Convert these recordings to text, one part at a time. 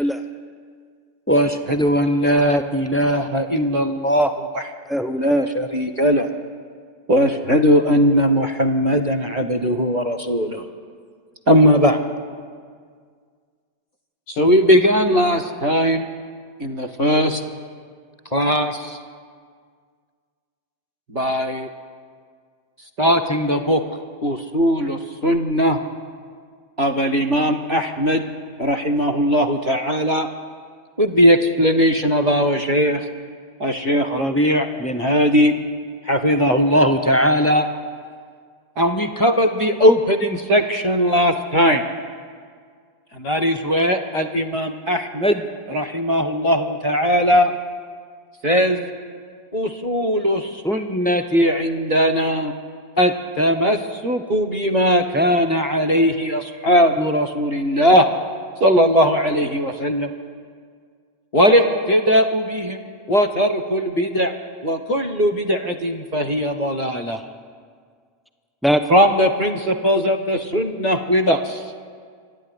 له وأشهد أن لا إله إلا الله وحده لا شريك له وأشهد أن محمدا عبده ورسوله أما بعد. So we began last time in the first class by starting the book Uṣūlu Sunnah of Imām Aḥmad rahimahullah ta'ala with the explanation of our Shaykh Rabi' bin Hadi hafidhahullah ta'ala, and we covered the opening section last time, and that is where Imām Aḥmad rahimahullah ta'ala says أصول السنة عندنا التمسك بما كان عليه أصحاب رسول الله صلى الله عليه وسلم والاقتداء بهم وترك البدع وكل بدعة فهي ضلالة. That from the principles of the Sunnah with us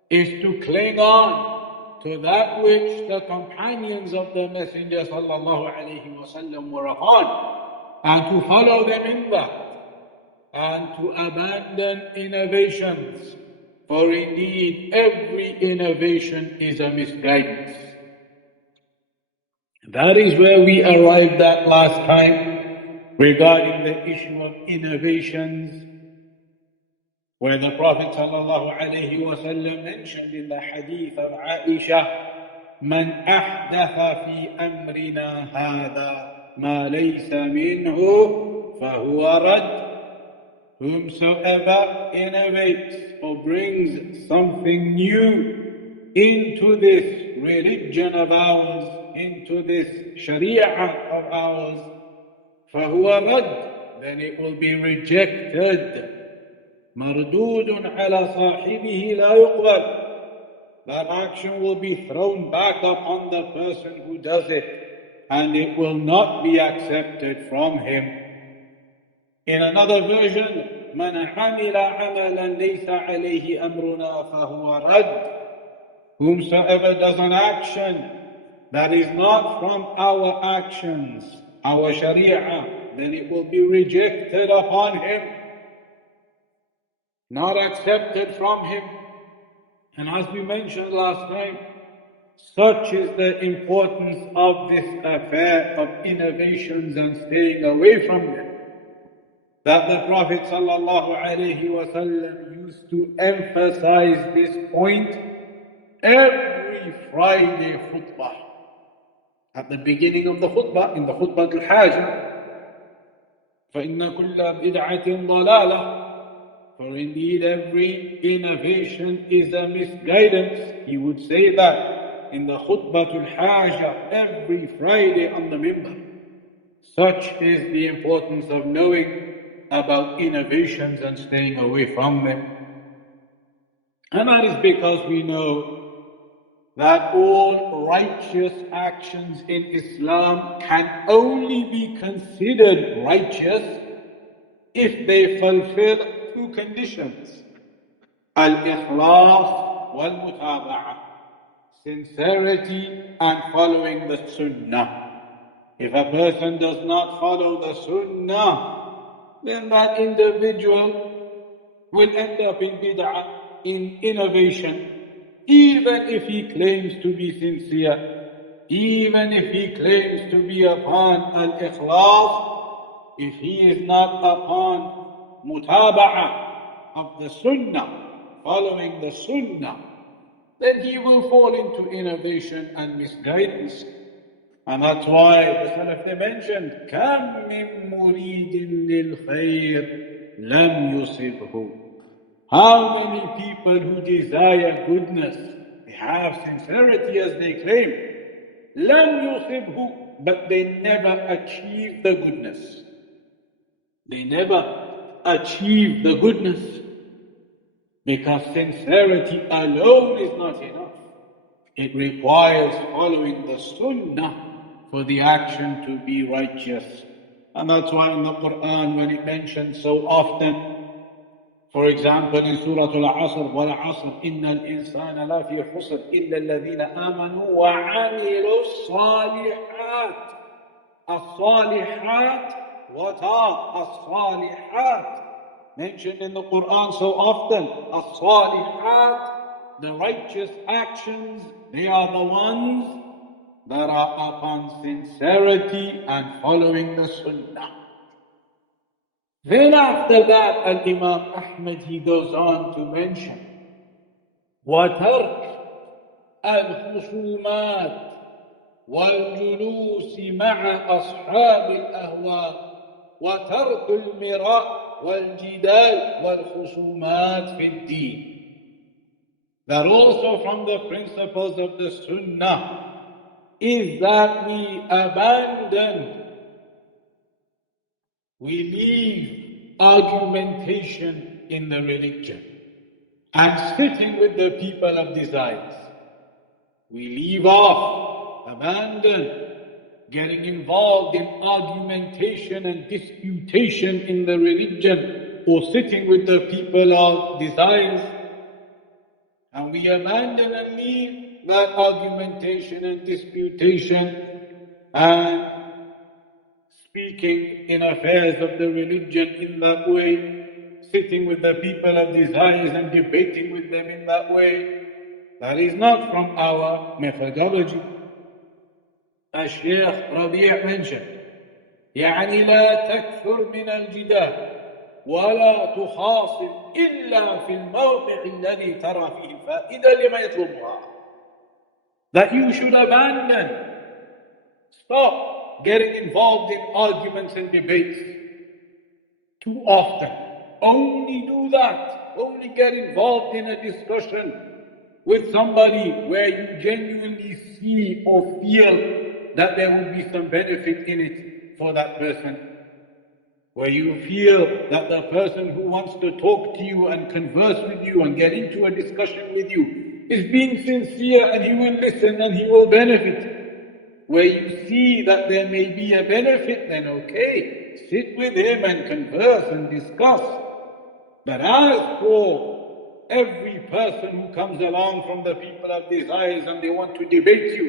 is to cling on to that which the companions of the Messenger sallallahu alaihi wasallam were upon, and to follow them in that, and to abandon innovations, for indeed every innovation is a misguidance. That is where we arrived at last time regarding the issue of innovations, where the Prophet ﷺ mentioned in the hadith of Aisha, "Man ahdatha fi amrina hadha ma laysa minhu fahuwa rad." Whomsoever innovates or brings something new into this religion of ours, into this sharia of ours, fahuwa rad, then it will be rejected. مردود على صاحبه لا يقبل. That action will be thrown back upon the person who does it, and it will not be accepted from him. In another version, من عمل عملا ليس عليه أمرنا فهو رد. Whomsoever does an action that is not from our actions, our sharia, then it will be rejected upon him, not accepted from him. And as we mentioned last time, such is the importance of this affair of innovations and staying away from them, that the Prophet ﷺ used to emphasize this point every Friday khutbah. At the beginning of the khutbah, in the khutbah al-Hajah, فَإِنَّ كُلَّ بِدْعَةٍ ضَلَالَةٍ, for indeed every innovation is a misguidance. He would say that in the Khutbatul Hajah every Friday on the minbar. Such is the importance of knowing about innovations and staying away from them. And that is because we know that all righteous actions in Islam can only be considered righteous if they fulfill two conditions: al-ikhlas wal-mutaba'a, sincerity and following the Sunnah. If a person does not follow the Sunnah, then that individual will end up in bid'ah, in innovation, even if he claims to be sincere, even if he claims to be upon al-ikhlas. If he is not upon mutaba'ah of the Sunnah, following the Sunnah, then he will fall into innovation and misguidance. And that's why the Salaf, they mentioned, كَم مِّن مُرِيدٍ لِلْخَيْرِ لَمْ يُصِبْهُ. How many people who desire goodness, they have sincerity as they claim, لَمْ يُصِبْهُ, but they never achieve the goodness. They never achieve the goodness, because sincerity alone is not enough. It requires following the Sunnah for the action to be righteous. And that's why in the Quran, when it mentions so often, For example, in Surah Al-Asr, وَالْعَصْرِ إِنَّ الْإِنسَانَ لَفِي خُسْرٍ إِلَّا الَّذِينَ آمَنُوا وَعَمِلُوا الصَّالِحَاتِ. As-Salihat, what are As-Salihat? Mentioned in the Quran so often. As-Salihat, the righteous actions, they are the ones that are upon sincerity and following the Sunnah. Then after that, Imām Aḥmad, he goes on to mention وَتَرْكَ الْخُصُومَاتِ وَالْجُلُوسِ مَعَ أَصْحَابِ الْأَهْوَاءِ وَتَرْكُ الْمِرَاءِ وَالْجِدَالِ وَالْخُصُومَاتِ فِي الدِّينِ. That also from the principles of the Sunnah is that we leave argumentation in the religion and sitting with the people of desires. We leave off, abandon getting involved in argumentation and disputation in the religion or sitting with the people of desires. And we abandon and leave that argumentation and disputation and speaking in affairs of the religion in that way, sitting with the people of desires and debating with them in that way. That is not from our methodology. As Shaykh Rabi' mentioned, يعني لا تكثر من الجدال ولا تخاصم إلا في الموضع الذي ترى فيه الفائدة لما يطلبها. That you should abandon, stop getting involved in arguments and debates too often. Only do that. Only get involved in a discussion with somebody where you genuinely see or feel that there will be some benefit in it for that person. Where you feel that the person who wants to talk to you and converse with you and get into a discussion with you is being sincere and he will listen and he will benefit. Where you see that there may be a benefit, then okay, sit with him and converse and discuss. But as for every person who comes along from the people of desires and they want to debate you,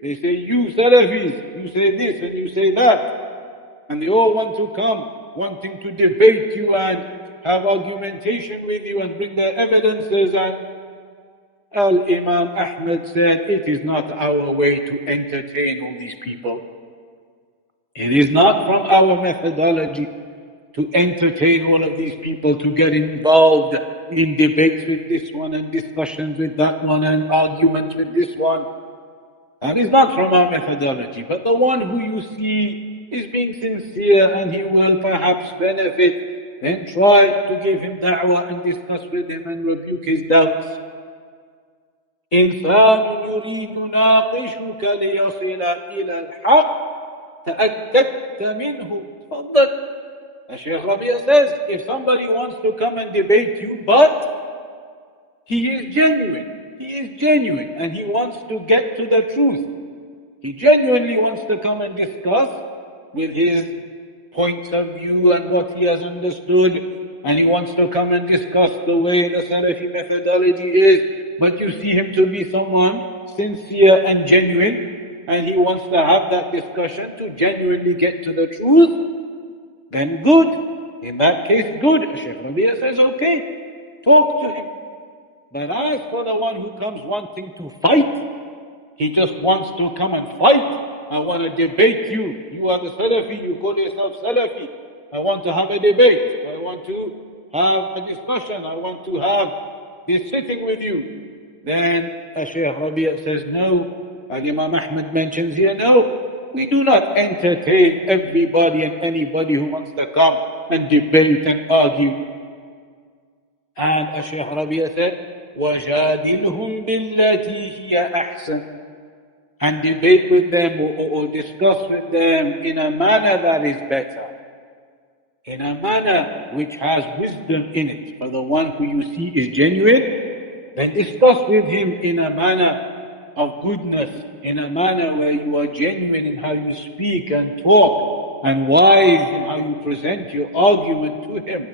they say, you Salafis, you say this and you say that. And they all want to come, wanting to debate you and have argumentation with you and bring their evidences. And Imām Aḥmad said, it is not our way to entertain all these people. It is not from our methodology to entertain all of these people, to get involved in debates with this one and discussions with that one and arguments with this one. That is not from our methodology. But the one who you see is being sincere and he will perhaps benefit, then try to give him da'wah and discuss with him and rebuke his doubts. إنسان يريد ناقشك ليصل إلى الحق تأكدت منه تفضل. As Shaykh Rabi' says, if somebody wants to come and debate you, but he is genuine and he wants to get to the truth. He genuinely wants to come and discuss with his points of view and what he has understood, and he wants to come and discuss the way the Salafi methodology is, but you see him to be someone sincere and genuine, and he wants to have that discussion to genuinely get to the truth, then good. In that case, good. Shaykh Rabi' says, okay, talk to him. But as for the one who comes wanting to fight, he just wants to come and fight. I want to debate you. You are the Salafi, you call yourself Salafi. I want to have a debate. I want to have a discussion. I want to have this sitting with you. Then Shaykh Rabi' says, no. Imām Aḥmad mentions here, no. We do not entertain everybody and anybody who wants to come and debate and argue. And Shaykh Rabi' said, وَجَادِلْهُمْ بِالَّتِي هِيَ أَحْسَنُ. And debate with them or discuss with them in a manner that is better. In a manner which has wisdom in it. For the one who you see is genuine, then discuss with him in a manner of goodness, in a manner where you are genuine in how you speak and talk, and wise in how you present your argument to him.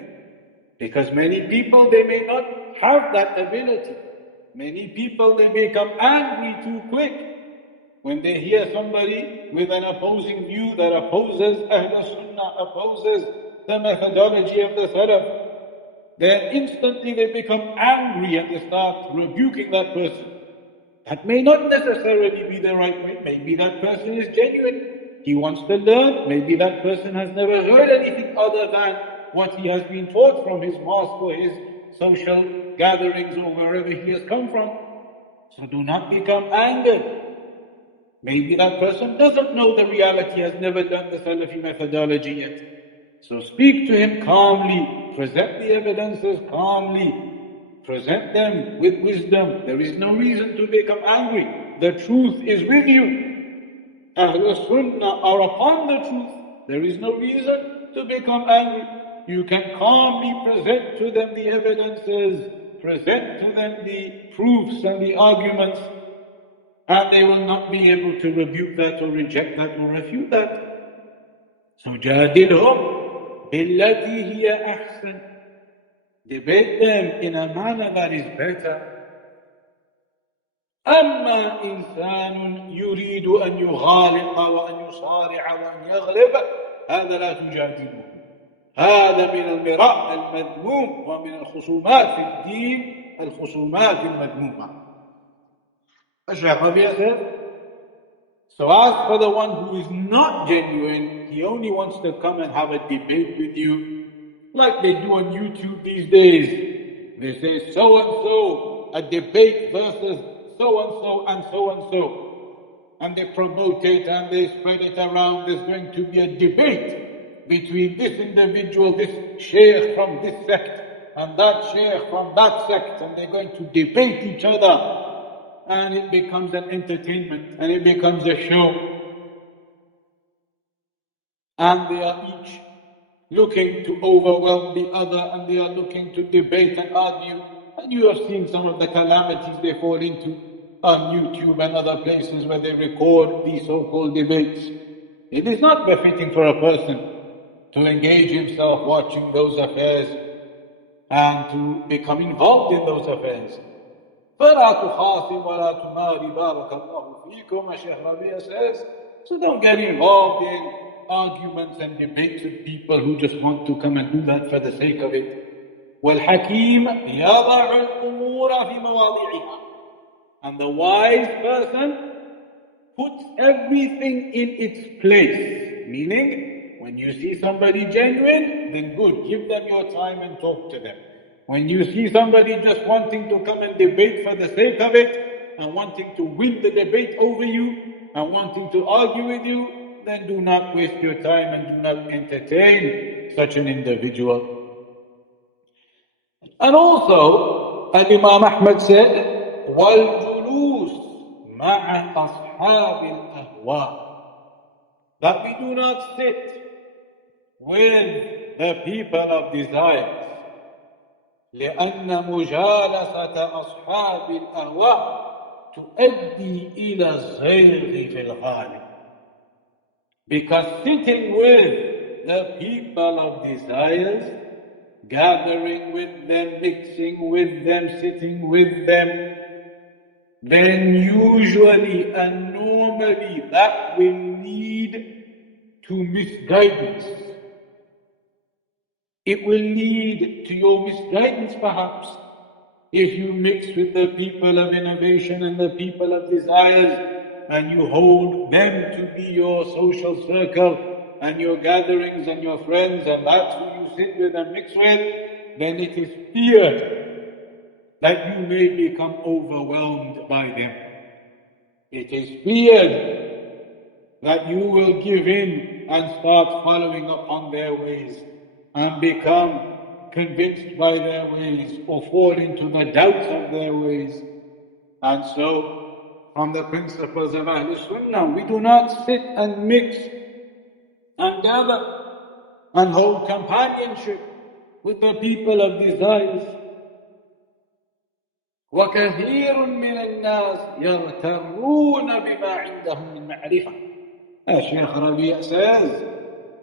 Because many people, they may not have that ability. Many people, they become angry too quick when they hear somebody with an opposing view that opposes Ahl Sunnah, opposes the methodology of the Salaf. Then instantly they become angry and they start rebuking that person. That may not necessarily be the right way. Maybe that person is genuine. He wants to learn. Maybe that person has never heard anything other than what he has been taught from his mosque or his social gatherings or wherever he has come from. So do not become angered. Maybe that person doesn't know the reality, has never done the Salafi methodology yet. So speak to him calmly, present the evidences calmly, present them with wisdom. There is no reason to become angry. The truth is with you. Ahl Sunnah are upon the truth. There is no reason to become angry. You can calmly present to them the evidences, present to them the proofs and the arguments, and they will not be able to rebuke that or reject that or refute that. So جادلهم بالتي هي أحسن. Debate them in a manner that is better. أما إنسان يريد أن يغالط وأن يصارع وأن يغلب هذا لا تجادله. هذا من المراء المذموم ومن الخصومات في الدين الخصومات المذمومة. الشيخ ربيع said, so as for the one who is not genuine, he only wants to come and have a debate with you, like they do on YouTube these days. They say so-and-so, a debate versus so-and-so and so-and-so. And they promote it and they spread it around. There's going to be a debate between this individual, this sheikh from this sect, and that sheikh from that sect, and they're going to debate each other. And it becomes an entertainment, and it becomes a show. And they are each looking to overwhelm the other, and they are looking to debate and argue. And you have seen some of the calamities they fall into on YouTube and other places where they record these so-called debates. It is not befitting for a person to engage himself watching those affairs and to become involved in those affairs. فَلَا تُخَاصِمْ وَلَا تُمَارِ بَارakaLlāhu fīkum, as Shaykh Rabi'a says. So don't get involved in arguments and debates with people who just want to come and do that for the sake of it. وَالْحَكِيمُ يَضَعُ الْأُمُورَ فِي مَوَاضِعِهَا. And the wise person puts everything in its place. Meaning, when you see somebody genuine, then good, give them your time and talk to them. When you see somebody just wanting to come and debate for the sake of it, and wanting to win the debate over you, and wanting to argue with you, then do not waste your time and do not entertain such an individual. And also, Imām Aḥmad said, وَالْجُلُوسُ مَعَ أَصْحَابِ الْأَهْوَاءِ. That we do not sit with the people of desires. لأن مجالسة أصحاب الأهواء تؤدي إلى الزيغ في الغالب. Because sitting with the people of desires, gathering with them, mixing with them, sitting with them, then usually and normally that will lead to misguidance. It will lead to your misguidance perhaps, if you mix with the people of innovation and the people of desires, and you hold them to be your social circle and your gatherings and your friends, and that's who you sit with and mix with, then it is feared that you may become overwhelmed by them. It is feared that you will give in and start following upon their ways and become convinced by their ways or fall into the doubts of their ways. And so, from the principles of Ahl Sunnah, we do not sit and mix and gather and hold companionship with the people of desires. وَكَثِيرٌ مِّنَ النَّاسِ يَغْتَرُّونَ بِمَا عِنْدَهُم مِّن مَعْرِفَةٍ. As Shaykh Rabi'a says,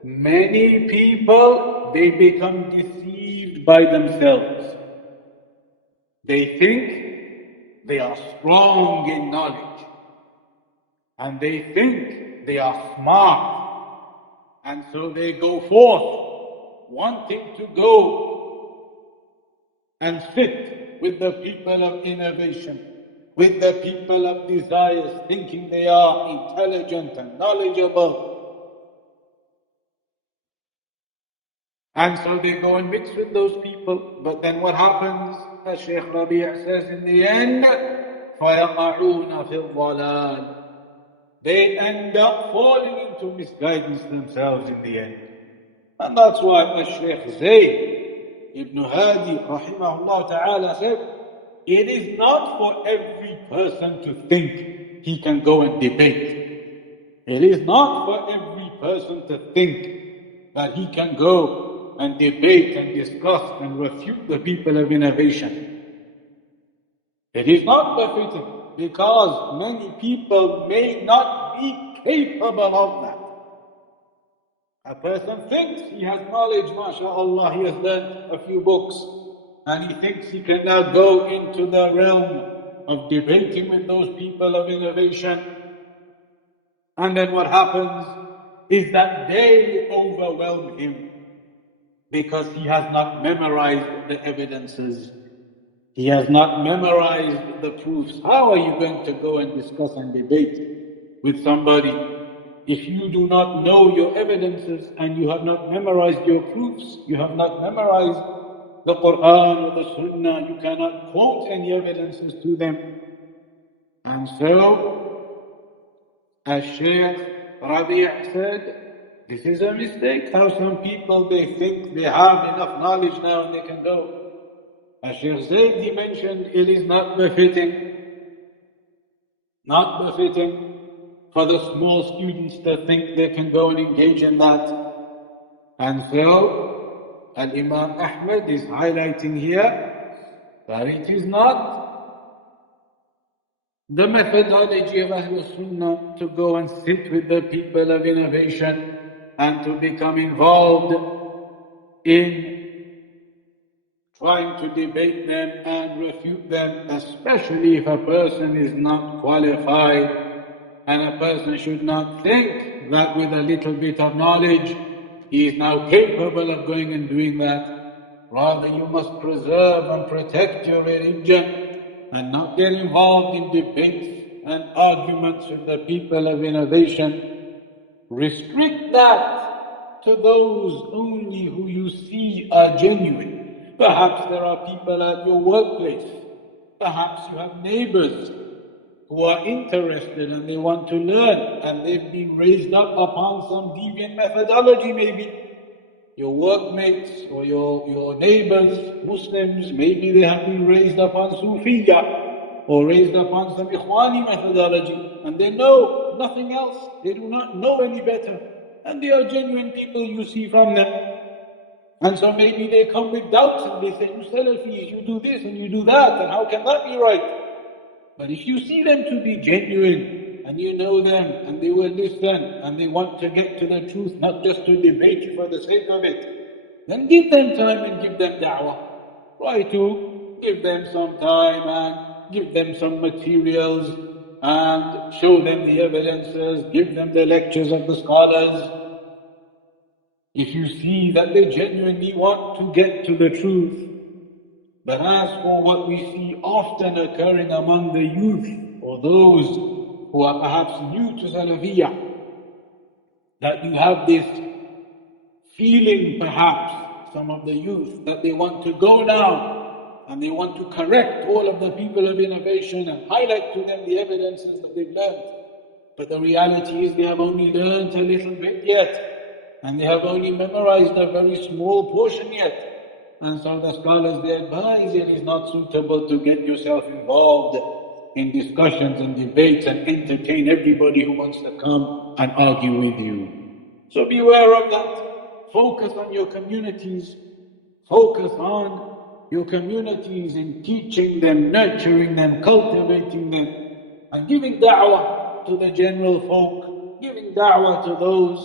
many people, they become deceived by themselves. They think they are strong in knowledge, and they think they are smart, and so they go forth wanting to go and sit with the people of innovation, with the people of desires, thinking they are intelligent and knowledgeable. And so they go and mix with those people. But then what happens? As Shaykh Rabi' says in the end, فَيَقَعُونَ فِي الضَّلَالِ. They end up falling into misguidance themselves in the end. And that's why Shaykh Zayd ibn Hadi rahimahullah ta'ala said, it is not for every person to think he can go and debate. It is not for every person to think that he can go and debate and discuss and refute the people of innovation. It is not befitting, because many people may not be capable of that. A person thinks he has knowledge, mashallah, he has learned a few books, and he thinks he can now go into the realm of debating with those people of innovation. And then what happens is that they overwhelm him, because he has not memorized the evidences. He has not memorized the proofs. How are you going to go and discuss and debate with somebody if you do not know your evidences and you have not memorized your proofs? You have not memorized the Quran or the Sunnah. You cannot quote any evidences to them. And so, as Shaykh Rabi' said, this is a mistake. How some people, they think they have enough knowledge now and they can go. As Shaykh Zayd, he mentioned, it is not befitting for the small students to think they can go and engage in that. And so, Imām Aḥmad is highlighting here that it is not the methodology of Ahlul Sunnah to go and sit with the people of innovation and to become involved in trying to debate them and refute them, especially if a person is not qualified, and a person should not think that with a little bit of knowledge he is now capable of going and doing that. Rather, you must preserve and protect your religion and not get involved in debates and arguments with the people of innovation. Restrict that to those only who you see are genuine. Perhaps there are people at your workplace. Perhaps you have neighbors who are interested and they want to learn, and they've been raised up upon some deviant methodology maybe. Your workmates or your neighbors, Muslims, maybe they have been raised upon Sufiya or raised upon some Ikhwani methodology, and they know nothing else. They do not know any better. And they are genuine people, you see from them. And so maybe they come with doubts and they say, you Salafis, you do this and you do that, and how can that be right? But if you see them to be genuine, and you know them, and they will listen, and they want to get to the truth, not just to debate you for the sake of it, then give them time and give them da'wah. Try to give them some time and give them some materials and show them the evidences, give them the lectures of the scholars. If you see that they genuinely want to get to the truth. But as for what we see often occurring among the youth, or those who are perhaps new to Salafiyah, that you have this feeling, perhaps, some of the youth, that they want to go now and they want to correct all of the people of innovation and highlight to them the evidences that they've learned. But the reality is they have only learned a little bit yet, and they have only memorized a very small portion yet. And so the scholars, they advise it is not suitable to get yourself involved in discussions and debates and entertain everybody who wants to come and argue with you. So beware of that. Focus on your communities. Focus on your communities in teaching them, nurturing them, cultivating them, and giving da'wah to the general folk, giving da'wah to those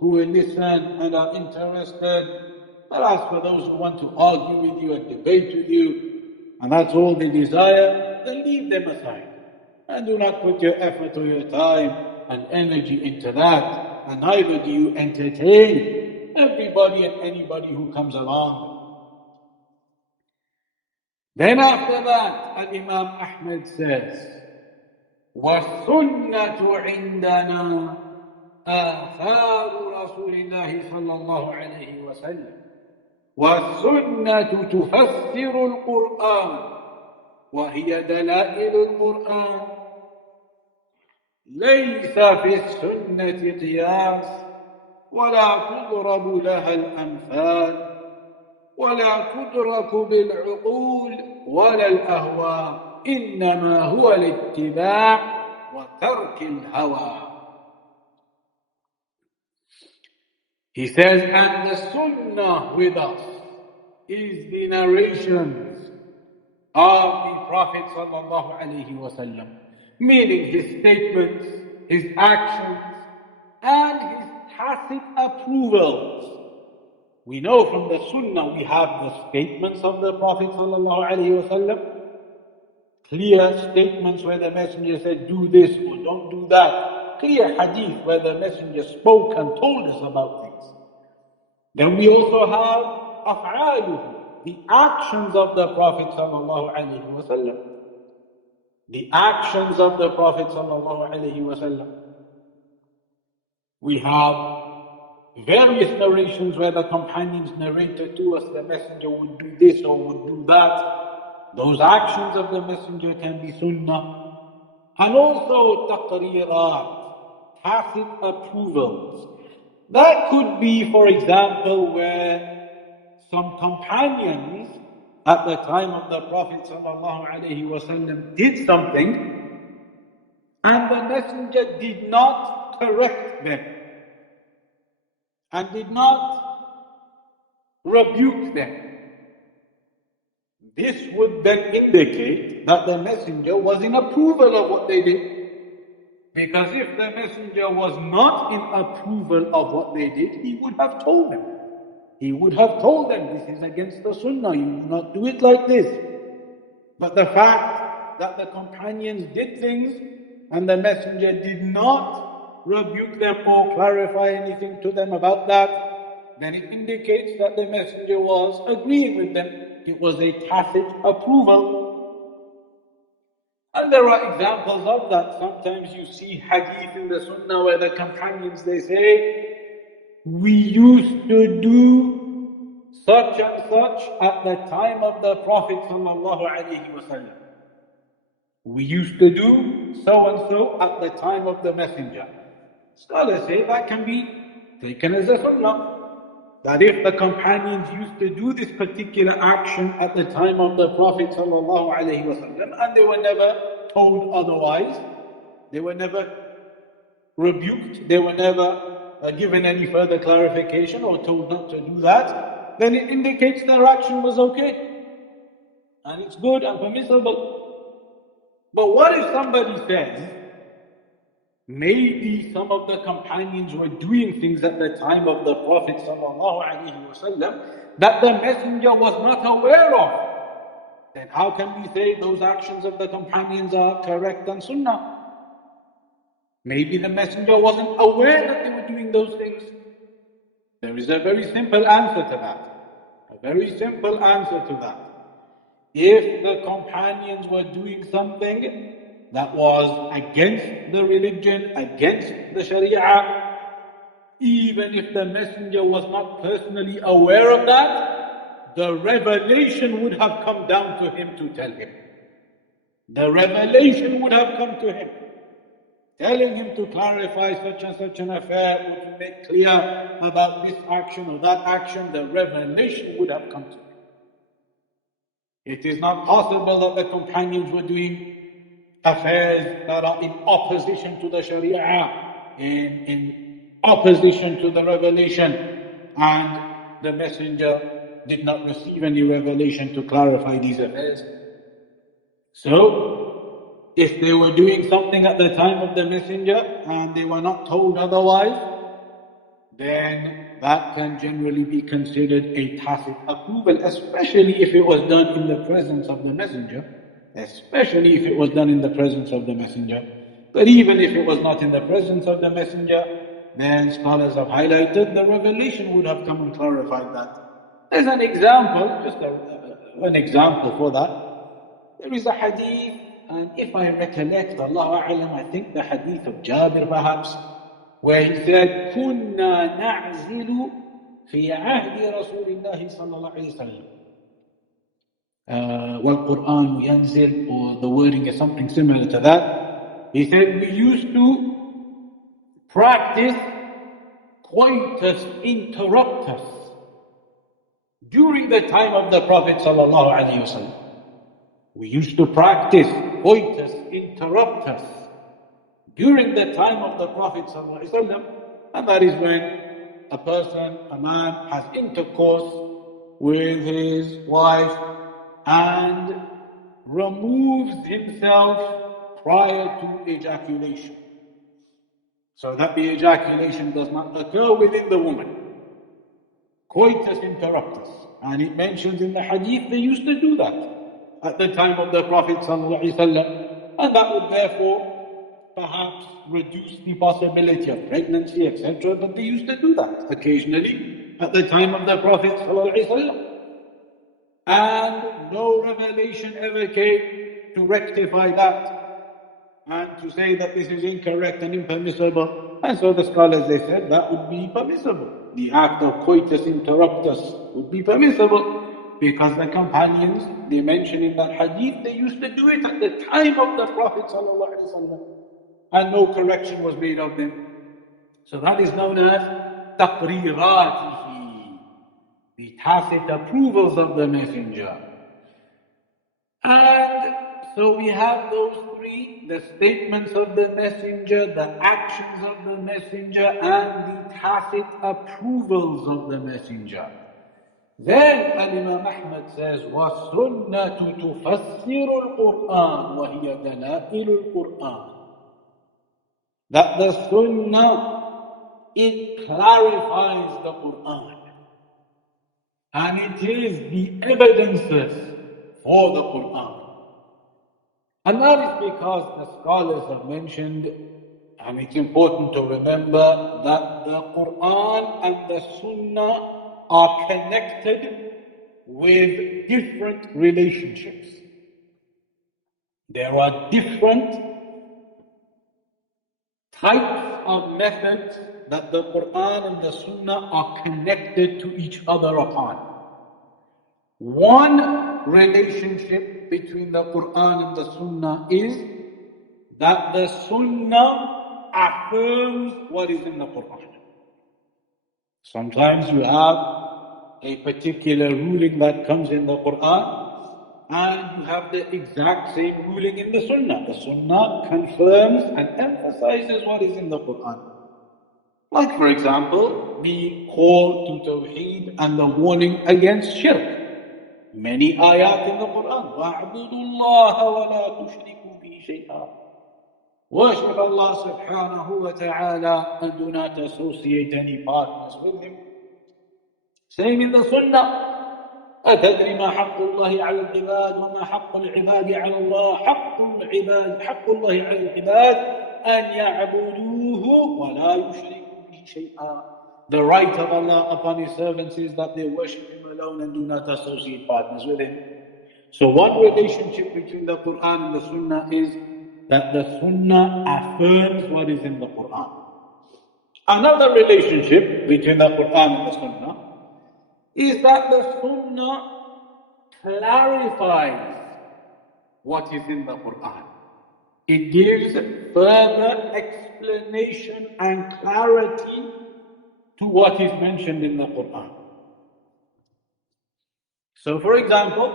who will listen and are interested. But as for those who want to argue with you and debate with you, and that's all they desire, then leave them aside. And do not put your effort or your time and energy into that, and neither do you entertain everybody and anybody who comes along. Then after that, Imam Aḥmad says, وَالسُّنَّةُ عِنْدَنَا آثَارُ رَسُولِ اللَّهِ صَلَّى اللَّهُ عَلَيْهِ وَسَلَّمَ وَالسُّنَّةُ تُفَسِّرُ الْقُرْآنَ وهي دلائل القرآن ليس في السنة قياس ولا تضرب لها الأمثال ولا تدرك بالعقول ولا الأهواء إنما هو الاتباع وترك الهوى. He says, and the Sunnah with us is the narrations of the Prophet sallallahu alaihi wasallam, meaning his statements, his actions, and his tacit approvals. We know from the Sunnah we have the statements of the Prophet sallallahu alaihi wasallam, clear statements where the Messenger said, do this or don't do that. Clear hadith where the Messenger spoke and told us about things. Then we also have أفعاله, the actions of the Prophet sallallahu alaihi wasallam. The actions of the Prophet sallallahu alaihi wasallam. We have various narrations where the companions narrated to us the Messenger would do this or would do that. Those actions of the Messenger can be sunnah. And also taqreerat, tacit approvals. That could be, for example, where some companions at the time of the Prophet ﷺ did something and the Messenger did not correct them and did not rebuke them. This would then indicate that the Messenger was in approval of what they did. Because if the Messenger was not in approval of what they did, he would have told them. He would have told them, this is against the Sunnah, you do not do it like this. But the fact that the companions did things and the Messenger did not rebuke them or clarify anything to them about that, then it indicates that the Messenger was agreeing with them. It was a tacit approval. And there are examples of that. Sometimes you see hadith in the Sunnah where the companions, they say, we used to do such and such at the time of the Prophet sallallahu alaihi wasallam. We used to do so and so at the time of the Messenger. Scholars say that can be taken as a Sunnah. That if the companions used to do this particular action at the time of the Prophet sallallahu alaihi wasallam and they were never told otherwise, they were never rebuked, they were never given any further clarification or told not to do that, then it indicates their action was okay and it's good and permissible. But what if somebody says, maybe some of the companions were doing things at the time of the Prophet ﷺ that the Messenger was not aware of? Then how can we say those actions of the companions are correct and sunnah? Maybe the Messenger wasn't aware that they were doing those things. There is a very simple answer to that. A very simple answer to that. If the companions were doing something that was against the religion, against the Sharia, even if the Messenger was not personally aware of that, the revelation would have come down to him to tell him. The revelation would have come to him, telling him to clarify such and such an affair or to make clear about this action or that action. The revelation would have come to him. It is not possible that the companions were doing affairs that are in opposition to the Sharia, in opposition to the revelation, and the Messenger did not receive any revelation to clarify these affairs. So, if they were doing something at the time of the Messenger and they were not told otherwise, then that can generally be considered a tacit approval, especially if it was done in the presence of the messenger. Especially if it was done in the presence of the messenger. But even if it was not in the presence of the messenger, then scholars have highlighted the revelation would have come and clarified that. As an example, just an example for that, there is a hadith, and if I recollect, Allahu A'lam, I think the hadith of Jabir perhaps, where he said, كُنَّا نَعْزِلُ فِي عَهْدِ رَسُولِ اللَّهِ صَلَّى اللَّهُ عَلَيْهِ وسلم. وَالْقُرْآنُ يَنزِلُ, or the wording is something similar to that. He said, we used to practice coitus interruptus during the time of the Prophet sallallahu alaihi wasallam. We used to practice coitus interruptus during the time of the Prophet sallallahu alaihi wasallam, and that is when a person, a man, has intercourse with his wife and removes himself prior to ejaculation, so that the ejaculation does not occur within the woman. Coitus interruptus. And it mentions in the hadith they used to do that at the time of the Prophet ﷺ, and that would therefore perhaps reduce the possibility of pregnancy, etc. But they used to do that occasionally at the time of the Prophet ﷺ. And no revelation ever came to rectify that and to say that this is incorrect and impermissible. And so the scholars, they said that would be permissible. The act of coitus interruptus would be permissible because the companions, they mention in that hadith, they used to do it at the time of the Prophet ﷺ, and no correction was made of them. So that is known as taqriratihi, the tacit approvals of the messenger. And so we have those three, the statements of the messenger, the actions of the messenger, and the tacit approvals of the messenger. Then Imām Aḥmad says, وَالسُّنَّةُ تُفَسِّرُ الْقُرْآنِ وَهِيَ دَلَائِلُ الْقُرْآنِ. That the Sunnah, it clarifies the Qur'an, and it is the evidences for the Qur'an. And that is because the scholars have mentioned, and it's important to remember, that the Qur'an and the Sunnah are connected with different relationships. There are different types of methods that the Qur'an and the Sunnah are connected to each other upon. One relationship between the Qur'an and the Sunnah is that the Sunnah affirms what is in the Qur'an. Sometimes you have a particular ruling that comes in the Qur'an, and you have the exact same ruling in the Sunnah. The Sunnah confirms and emphasizes what is in the Qur'an. Like, for example, the call to Tawheed and the warning against shirk. Many ayat in the Qur'an. وَاعْبُدُوا اللَّهَ وَلَا تُشْرِكُوا بِهِ شَيْئًا. Worship Allah subhanahu wa ta'ala and do not associate any partners with Him. Same in the Sunnah. أتدري ما حق الله على العباد وما حق العباد على الله. حق الله على العباد أن يعبدوه ولا يشركوا به شيئا. The right of Allah upon His servants is that they worship Him alone and do not associate partners with Him. So one relationship between the Qur'an and the Sunnah is that the Sunnah affirms what is in the Qur'an. Another relationship between the Qur'an and the Sunnah is that the Sunnah clarifies what is in the Qur'an. It gives further explanation and clarity to what is mentioned in the Qur'an. So, for example,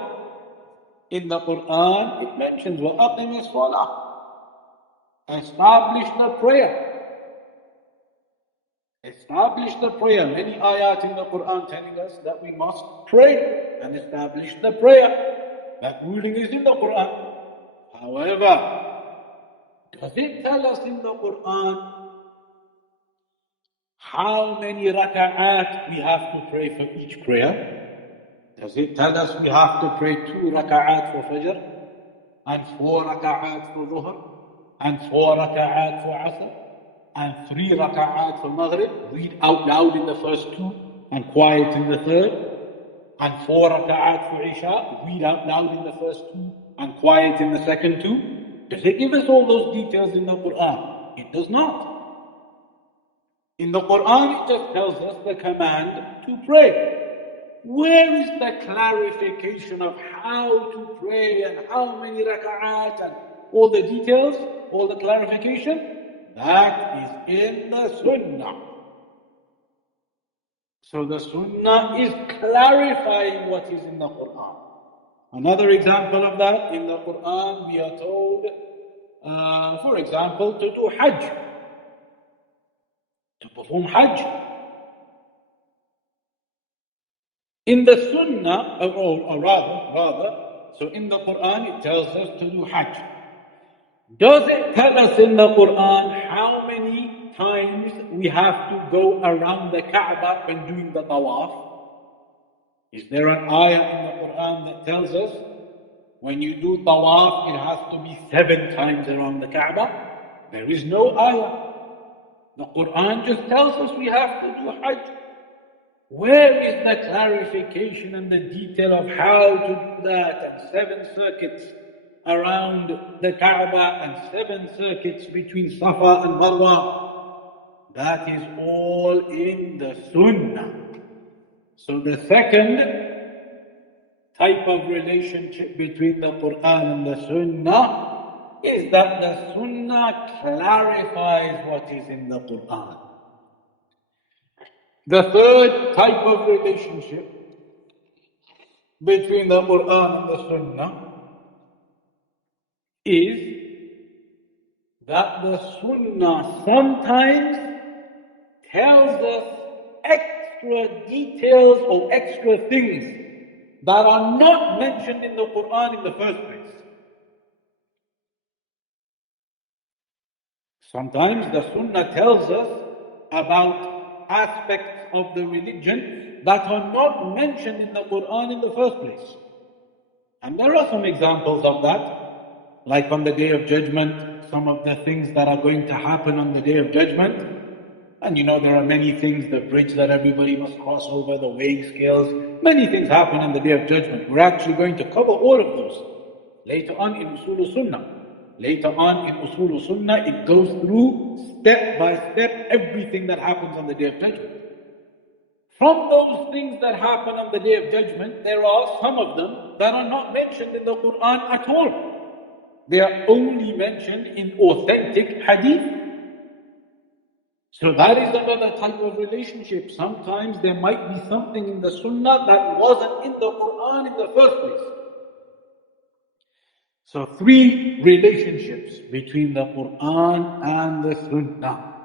in the Qur'an, it mentions وَأَقِمِ الصَّلَاةِ. Establish the prayer. Establish the prayer. Many ayat in the Qur'an telling us that we must pray and establish the prayer. That ruling is in the Qur'an. However, does it tell us in the Qur'an how many raka'at we have to pray for each prayer? Does it tell us we have to pray 2 raka'at for Fajr, and 4 raka'at for Dhuhr, and 4 raka'at for Asr, and 3 raka'at for Maghrib? Read out loud in the first 2 and quiet in the third. And 4 raka'at for Isha, read out loud in the first 2 and quiet in the second 2. Does it give us all those details in the Quran? It does not. In the Quran, it just tells us the command to pray. Where is the clarification of how to pray and how many raka'at and all the details, all the clarification? That is in the Sunnah. So the Sunnah is clarifying what is in the Quran. Another example of that, in the Quran we are told, for example, to do Hajj, to perform Hajj. In the Sunnah, or rather, so in the Quran it tells us to do Hajj. Does it tell us in the Quran how many times we have to go around the Kaaba when doing the Tawaf? Is there an ayah in the Quran that tells us when you do Tawaf it has to be 7 times around the Kaaba? There is no ayah. The Quran just tells us we have to do Hajj. Where is the clarification and the detail of how to do that, and 7 circuits around the Kaaba and 7 circuits between Safa and Marwa? That is all in the Sunnah. So the second type of relationship between the Quran and the Sunnah is that the Sunnah clarifies what is in the Quran. The third type of relationship between the Quran and the Sunnah is that the Sunnah sometimes tells us extra details or extra things that are not mentioned in the Quran in the first place. Sometimes the Sunnah tells us about aspects of the religion that are not mentioned in the Quran in the first place. And there are some examples of that, like on the Day of Judgment, some of the things that are going to happen on the Day of Judgment. And you know, there are many things, the bridge that everybody must cross over, the weighing scales, many things happen on the Day of Judgment. We're actually going to cover all of those later on in Uṣūlu Sunnah. Later on in Uṣūlu Sunnah, it goes through step by step everything that happens on the Day of Judgment. From those things that happen on the Day of Judgment, there are some of them that are not mentioned in the Quran at all. They are only mentioned in authentic hadith. So that is another type of relationship. Sometimes there might be something in the Sunnah that wasn't in the Quran in the first place. So 3 relationships between the Quran and the Sunnah.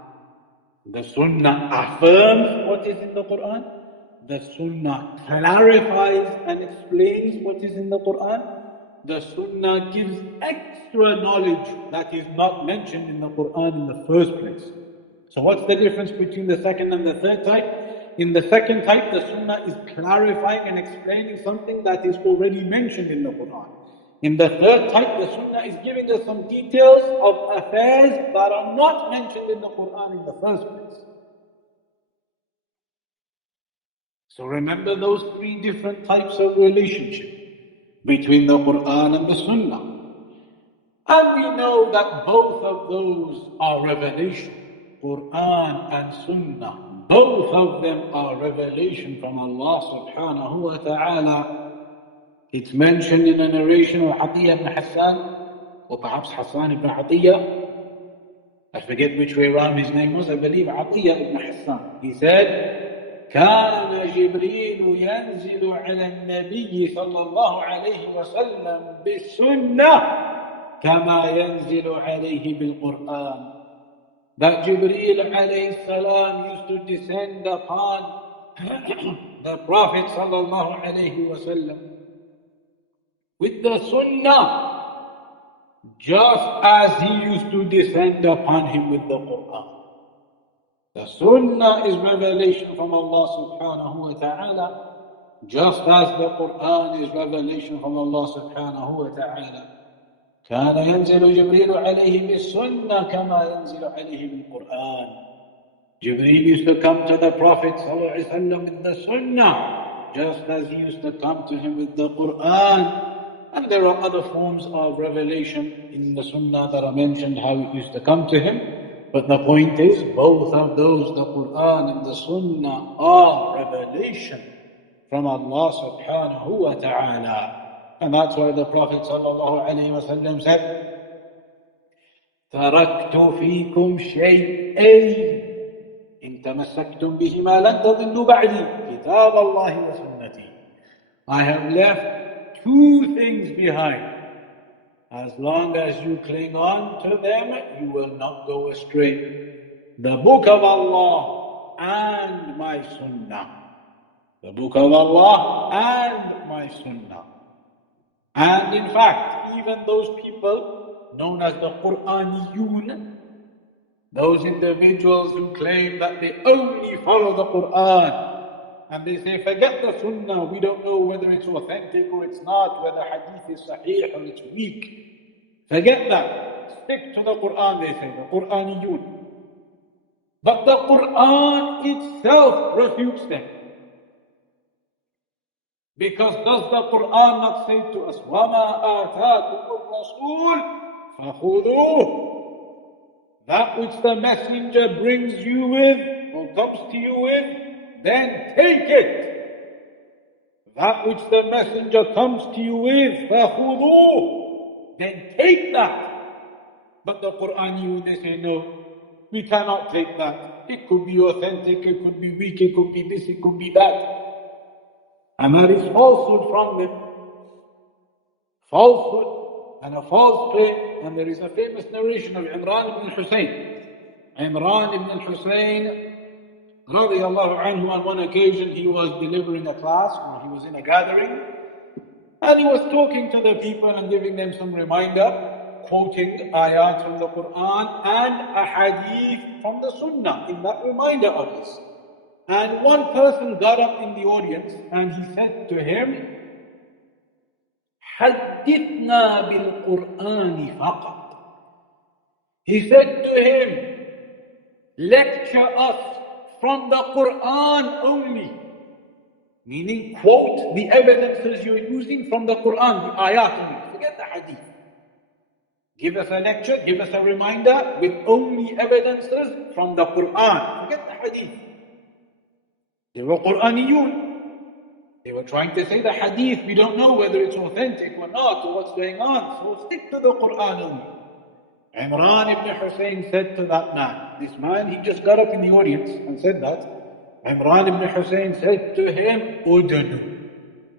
The Sunnah affirms what is in the Quran. The Sunnah clarifies and explains what is in the Quran. The Sunnah gives extra knowledge that is not mentioned in the Quran in the first place. So what's the difference between the second and the third type? In the second type, the Sunnah is clarifying and explaining something that is already mentioned in the Quran. In the third type, the Sunnah is giving us some details of affairs that are not mentioned in the Quran in the first place. So remember those 3 different types of relationship between the Quran and the Sunnah. And we know that both of those are revelation. Quran and Sunnah, both of them are revelation from Allah subhanahu wa ta'ala. It's mentioned in a narration of Atiyya ibn Hassan, or perhaps Hassan ibn Atiyya. I forget which way around his name was, I believe Atiyya ibn Hassan. He said, كان جبريل ينزل على النبي صلى الله عليه وسلم بالسنة كما ينزل عليه بالقرآن. That Jibreel alayhi salam used to descend upon the Prophet sallallahu alayhi wasallam with the Sunnah, just as he used to descend upon him with the Quran. The Sunnah is revelation from Allah subhanahu wa ta'ala, just as the Quran is revelation from Allah subhanahu wa ta'ala. كان ينزل جبريل عليه بالسنة كما ينزل عليه بالقرآن. Jibreel used to come to the Prophet ﷺ with the Sunnah, just as he used to come to him with the Quran. And there are other forms of revelation in the Sunnah that are mentioned, how it used to come to him. But the point is, both of those, the Quran and the Sunnah, are revelation from Allah subhanahu wa ta'ala. And that's why the Prophet ﷺ said, تَرَكْتُ فِيكُمْ شَيْئَيْنِ إِن تَمَسَّكْتُمْ بِهِمَا لَن تَضِلُّوا بَعْدِي كِتَابَ اللَّهِ وَسُنَّتِي. I have left two things behind. As long as you cling on to them, you will not go astray. The Book of Allah and my Sunnah. The Book of Allah and my Sunnah. And in fact, even those people known as the Qur'aniyun, those individuals who claim that they only follow the Qur'an, and they say, forget the Sunnah, we don't know whether it's authentic or it's not, whether hadith is sahih or it's weak. Forget that. Stick to the Qur'an, they say, the Qur'aniyun. But the Qur'an itself refutes them. Because does the Qur'an not say to us, وَمَا آتَاكُمُ الرَّسُولُ فَخُذُوهُ? That which the messenger brings you with, or comes to you with, then take it. That which the messenger comes to you with, فَخُذُوهُ, then take that. But the Qur'an, they say, no, we cannot take that. It could be authentic, it could be weak, it could be this, it could be that. And that is falsehood from them. Falsehood and a false claim. And there is a famous narration of Imran ibn Husayn. Imran ibn Husayn, radiyallahu anhu, on one occasion he was delivering a class, or he was in a gathering, and he was talking to the people and giving them some reminder, quoting ayat from the Quran and a hadith from the Sunnah in that reminder of his. And one person got up in the audience and he said to him, حَدِّثْنَا بِالْقُرْآنِ فَقَطْ. He said to him, lecture us from the Quran only. Meaning, quote the evidences you're using from the Quran, the ayat only. Forget the hadith. Give us a lecture, give us a reminder with only evidences from the Quran. Forget the hadith. They were Qur'aniyun. They were trying to say the hadith, we don't know whether it's authentic or not, or what's going on, so stick to the Qur'an only. Imran ibn Husayn said to that man, this man, he just got up in the audience and said that. Imran ibn Husayn said to him, Udunu,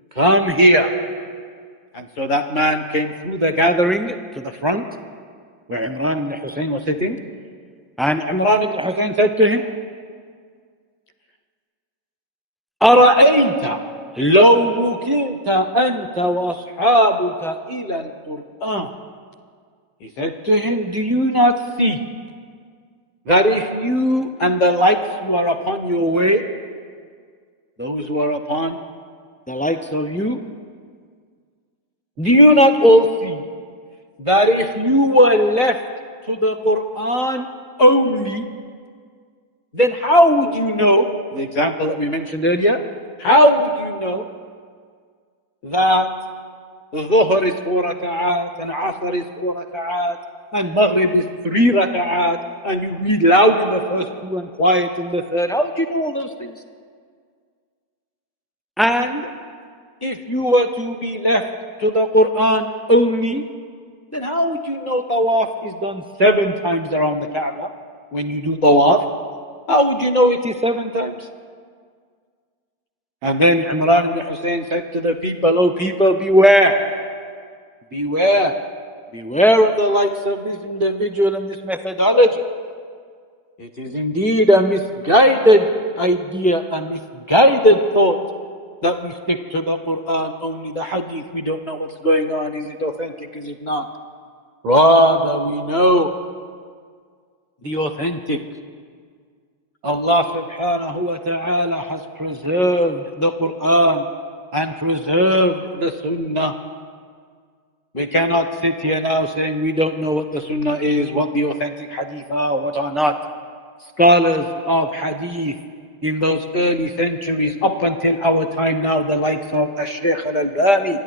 come here. And so that man came through the gathering to the front, where Imran ibn Husayn was sitting. And Imran ibn Husayn said to him, أرأيت لو وكلت أنت وأصحابك إلى القرآن. He said to him, do you not see that if you and the likes who are upon your way, those who are upon the likes of you, do you not all see that if you were left to the Quran only, then how would you know, the example that we mentioned earlier, how would you know that Dhuhr is 4 raka'at, and Asr is 4 raka'at, and Maghrib is 3 raka'at, and you read loud in the first two and quiet in the third? How would you know all those things? And if you were to be left to the Quran only, then how would you know tawaf is done 7 times around the Kaaba when you do tawaf? How would you know it is 7 times? And then Imran ibn Husayn said to the people, oh people, beware. Beware. Beware of the likes of this individual and this methodology. It is indeed a misguided idea, a misguided thought that we stick to the Quran only. The hadith, we don't know what's going on. Is it authentic? Is it not? Rather, we know the authentic Allah subhanahu wa ta'ala has preserved the Quran and preserved the Sunnah. We cannot sit here now saying we don't know what the Sunnah is, what the authentic hadith are, what are not. Scholars of hadith in those early centuries, up until our time now, the likes of Shaykh al-Albani,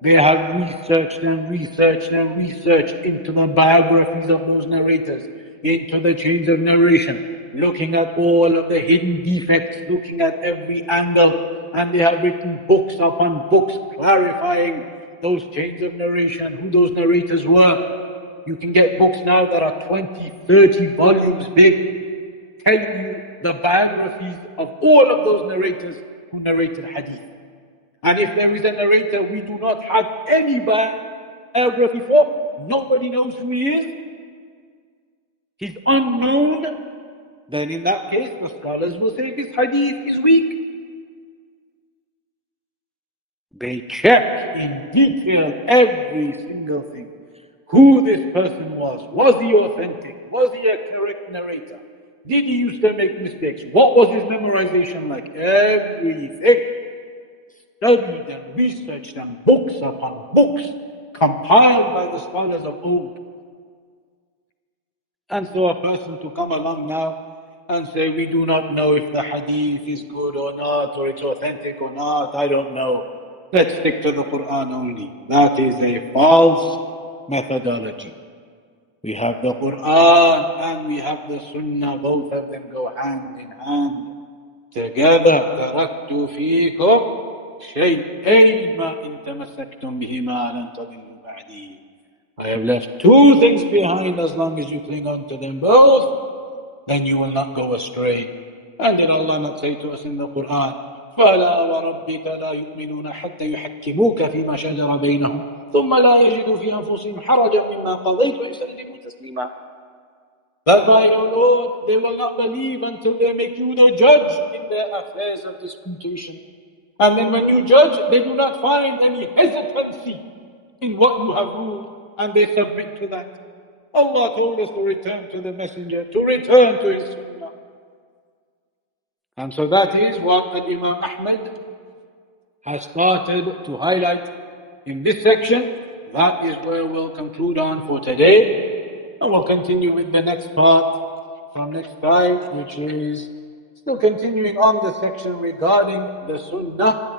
they have researched and researched and researched into the biographies of those narrators, into the chains of narration, looking at all of the hidden defects, looking at every angle, and they have written books upon books clarifying those chains of narration, who those narrators were. You can get books now that are 20, 30 volumes big, telling you the biographies of all of those narrators who narrated hadith. And if there is a narrator we do not have any biography for, nobody knows who he is, he's unknown, then in that case the scholars will say this hadith is weak. They check in detail every single thing. Who this person was he authentic? Was he a correct narrator? Did he used to make mistakes? What was his memorization like? Everything. Studied and researched and books upon books compiled by the scholars of old. And so a person to come along now and say, we do not know if the hadith is good or not, or it's authentic or not, I don't know. Let's stick to the Quran only. That is a false methodology. We have the Quran and we have the Sunnah, both of them go hand in hand together. تَرَكْتُ فِيكُمْ شَيْئَيْنِ مَا إِن تَمَسَّكْتُمْ بِهِمَا لَن تَضِلُّوا بَعْدِي. I have left two things behind. As long as you cling on to them both, then you will not go astray. And did Allah not say to us in the Quran, فَلَا وَرَبِّكَ لَا يُؤْمِنُونَ حَتَّى يُحَكِّمُوكَ فِيمَا شَجَرَ بَيْنَهُمْ ثُمَّ لَا يَجِدُوا فِي أَنفُسِهِمْ حَرَجًا مِمَّا قَضَيْتَ وَيُسَلِّمُوا تَسْلِيمًا. That by your Lord, they will not believe until they make you the judge in their affairs of disputation. And then when you judge, they do not find any hesitancy in what you have ruled, and they submit to that. Allah told us to return to the Messenger, to return to His Sunnah. And so that is what Imām Aḥmad has started to highlight in this section. That is where we'll conclude on for today. And we'll continue with the next part from next time, which is still continuing on the section regarding the Sunnah,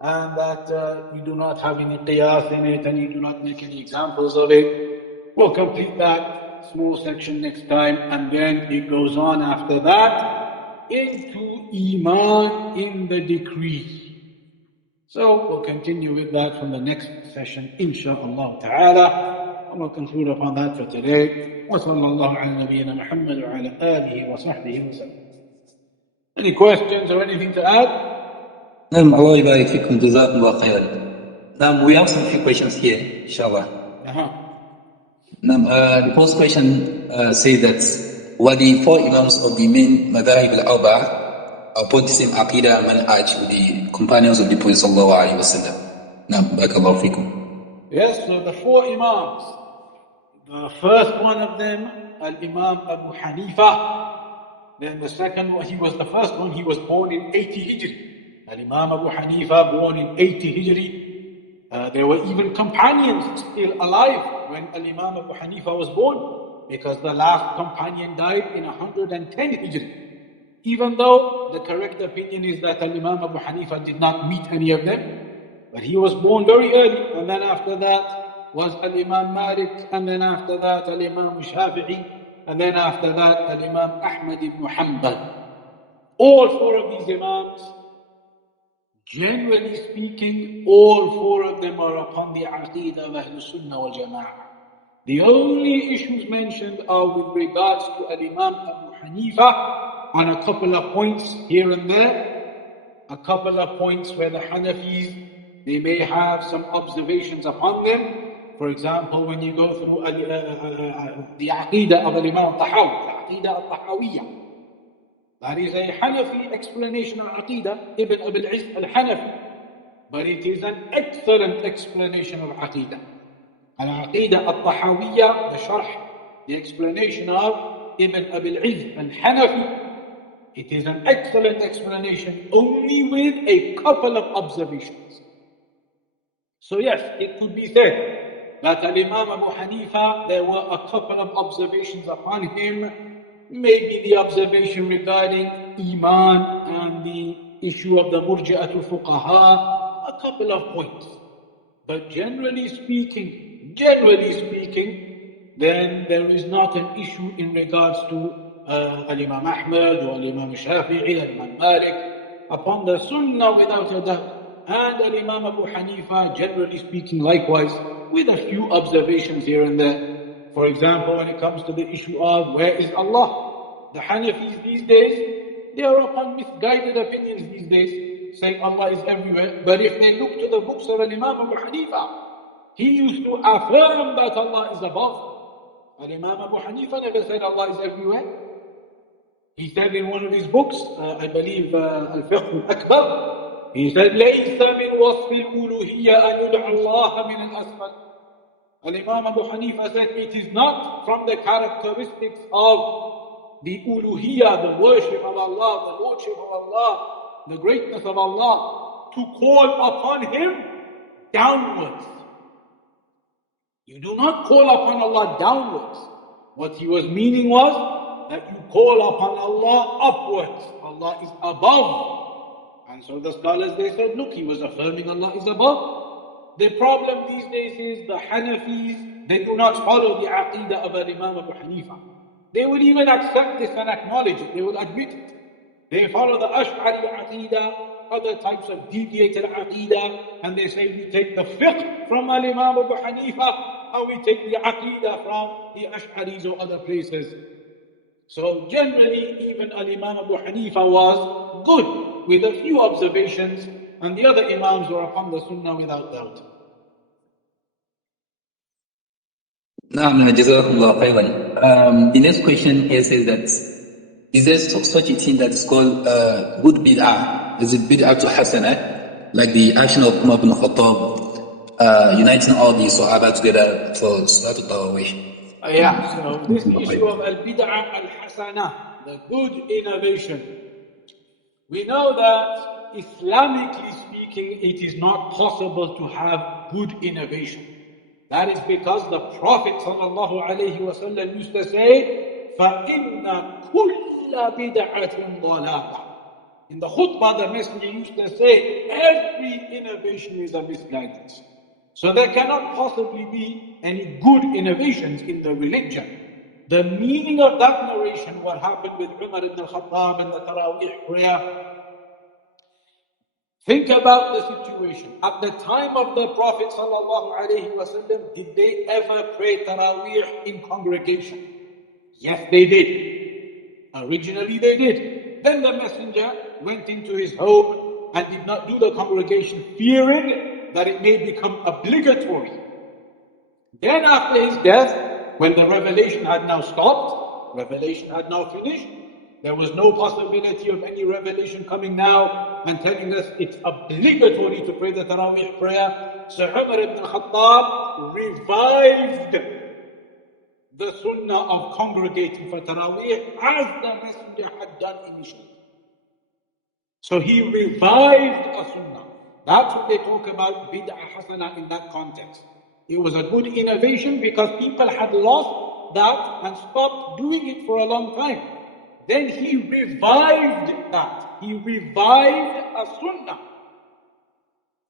and that you do not have any qiyas in it and you do not make any examples of it. We'll complete that small section next time, and then it goes on after that into Imām in the decrees. So we'll continue with that from the next session, insha'Allah ta'ala. And we'll conclude upon that for today. وصلى الله على نبينا محمد وعلى آله وصحبه وسلم. Any questions or anything to add? Allah يبارك فيكم جزاكم الله خيرا. We have some few questions here, inshallah. The first question says that were the four Imams of the main Madhahib al-Arba'a upon the same Aqidah and Manhaj with the companions of the Prophet sallallahu alaihi wasallam? BārakaLlāhu fīkum. Yes, so the four Imams. The first one of them, Al-Imam Abu Hanifa. Then the second one, he was the first one, he was born in 80 Hijri. Al-Imam Abu Hanifa, born in 80 Hijri. There were even companions still alive when Al-Imam Abu Hanifa was born, because the last companion died in 110 Hijri. Even though the correct opinion is that Al-Imam Abu Hanifa did not meet any of them, but he was born very early, and then after that was Al-Imam Malik, and then after that Al-Imam Shafi'i, and then after that Al-Imam Aḥmad ibn Hanbal. All four of these Imams, generally speaking, all four of them are upon the Aqeedah of Ahl Sunnah wal Jama'ah. The only issues mentioned are with regards to Al-Imam Abu Hanifa on a couple of points here and there, a couple of points where the Hanafis, they may have some observations upon them. For example, when you go through the Aqeedah of Imam Tahawi, the Aqeedah al-Tahawiyah, that is a Hanafi explanation of Aqeedah, Ibn Abil Izz al-Hanafi, but it is an excellent explanation of Aqeedah. Al-Aqeedah al-Tahawiyah, the Sharh, the explanation of Ibn Abil Izz al-Hanafi, It is an excellent explanation, only with a couple of observations. So yes, it could be said that Imām Abu Hanifa, there were a couple of observations upon him, maybe the observation regarding Iman and the issue of the Murji'atul Fuqaha, a couple of points. But generally speaking, then there is not an issue in regards to Imām Aḥmad or Imām Shafi'i, Imām Malik, upon the Sunnah without a doubt. And Imām Abu Hanifa, generally speaking, likewise, with a few observations here and there. For example, when it comes to the issue of where is Allah, the Hanafis these days, they are upon misguided opinions these days, saying Allah is everywhere. But if they look to the books of Imām Abu Hanifa, he used to affirm that Allah is above. Imām Abu Hanifa never said Allah is everywhere. He said in one of his books, I believe Al-Fiqh Al-Akbar, he said, لَيْسَ مِنْ وَصْفِ الْأُلُوهِيَّةِ أَنْ يُدْعَ اللَّهَ مِنَ الْأَسْفَلِ. Imām Abu Hanifa said, it is not from the characteristics of the uluhiyyah, the worship of Allah, the lordship of Allah, the greatness of Allah, to call upon Him downwards. You do not call upon Allah downwards. What he was meaning was that you call upon Allah upwards. Allah is above. And so the scholars, they said, look, he was affirming Allah is above. The problem these days is the Hanafis, they do not follow the Aqidah of Imām Abu Hanifa. They would even accept this and acknowledge it. They would admit it. They follow the Ash'ari Aqidah, other types of deviated Aqidah, and they say we take the fiqh from Imām Abu Hanifa, and we take the Aqidah from the Ash'aris or other places. So generally, even Imām Abu Hanifa was good, with a few observations, and the other Imams were upon the Sunnah without doubt. Jazakallah khairan. The next question here says that, is there such a thing that is called good bid'ah? Is it bid'ah to hasanah? Like the action of Umar ibn Khattab, uniting all the Sahaba together for Salatul Tarawih. Yeah, so this issue of al-bid'ah al-hasanah, the good innovation. We know that Islamically speaking, it is not possible to have good innovation. That is because the Prophet ﷺ used to say, فَإِنَّ كُلَّ بِدْعَةٍ ضَلَالَةٍ. In the khutbah, the Messenger used to say, every innovation is a misguidance. So there cannot possibly be any good innovations in the religion. The meaning of that narration, what happened with Umar ibn al-Khattab and the Taraweeh prayer, think about the situation. At the time of the Prophet ﷺ, did they ever pray Taraweeh in congregation? Yes, they did. Originally they did. Then the Messenger went into his home and did not do the congregation, fearing that it may become obligatory. Then after his death, when the revelation had now stopped, revelation had now finished, there was no possibility of any revelation coming now and telling us it's obligatory to pray the Taraweeh prayer. So Umar ibn Khattab revived the Sunnah of congregating for Taraweeh as the Messenger had done initially. So he revived a Sunnah. That's what they talk about bid'ah hasanah in that context. It was a good innovation because people had lost that and stopped doing it for a long time. Then he revived that. He revived a Sunnah.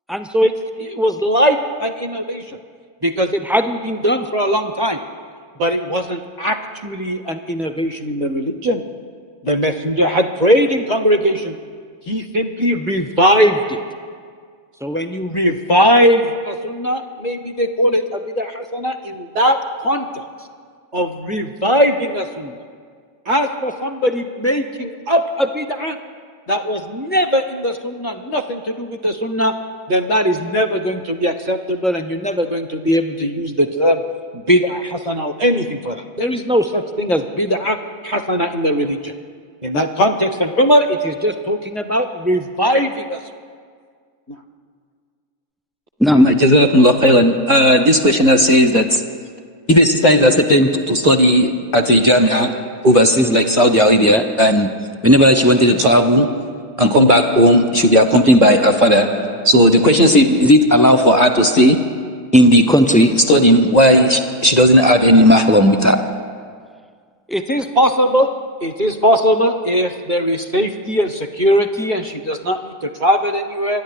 And so it was like an innovation because it hadn't been done for a long time. But it wasn't actually an innovation in the religion. The Messenger had prayed in congregation. He simply revived it. So when you revive a Sunnah, maybe they call it a bid'ah hasanah in that context of reviving a Sunnah. As for somebody making up a bid'ah that was never in the Sunnah, nothing to do with the Sunnah, then that is never going to be acceptable and you're never going to be able to use the term bid'ah hasanah or anything for that. There is no such thing as bid'ah hasanah in the religion. In that context of Umar, it is just talking about reviving a Sunnah. Jazakumullah khairan. This questioner says that if a sister is accepted to study at a Jamia overseas like Saudi Arabia, and whenever she wanted to travel and come back home, she would be accompanied by her father. So the question is it allowed for her to stay in the country studying while she doesn't have any mahram with her? It is possible. It is possible if there is safety and security and she does not need to travel anywhere.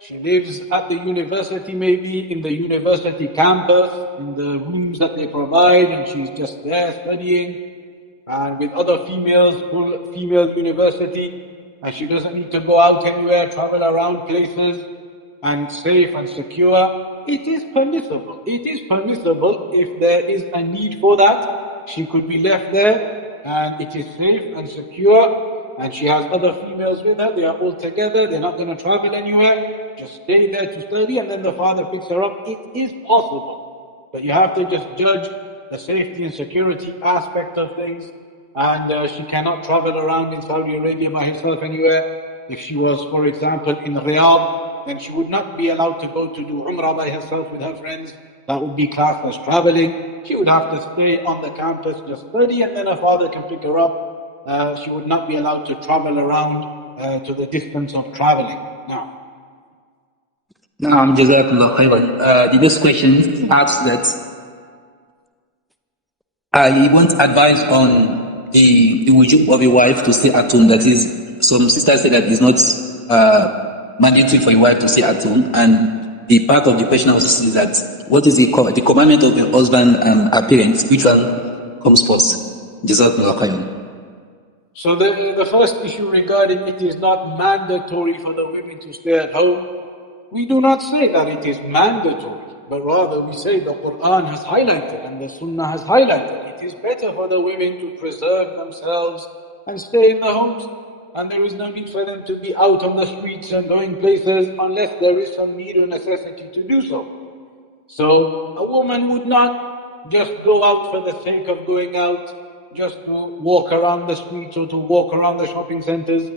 She lives at the university, maybe in the university campus, in the rooms that they provide, and she's just there studying with other females, full female university, and she doesn't need to go out anywhere, travel around places, and safe and secure. It is permissible. It is permissible if there is a need for that. She could be left there, and it is safe and secure, and she has other females with her. They are all together. They're not going to travel anywhere. Just stay there to study, and then the father picks her up. It is possible, but you have to just judge the safety and security aspect of things. And she cannot travel around in Saudi Arabia by herself anywhere. If she was, for example, in Riyadh, then she would not be allowed to go to do Umrah by herself with her friends. That would be classed as traveling. She would have to stay on the campus, just study, and then her father can pick her up. She would not be allowed to travel around to the distance of traveling. Now, Jazakallah khairan. The next question asks that he wants advice on the wujub of a wife to stay at home. That is, some sisters say that it's not mandatory for a wife to stay at home, and the part of the question also is that what is the commandment of the husband and her parents? Which one comes first? Jazakallah khairan. So the first issue regarding it is not mandatory for the women to stay at home. We do not say that it is mandatory, but rather we say the Quran has highlighted and the Sunnah has highlighted. It is better for the women to preserve themselves and stay in the homes, and there is no need for them to be out on the streets and going places unless there is some need or necessity to do so. So a woman would not just go out for the sake of going out, just to walk around the streets or to walk around the shopping centers.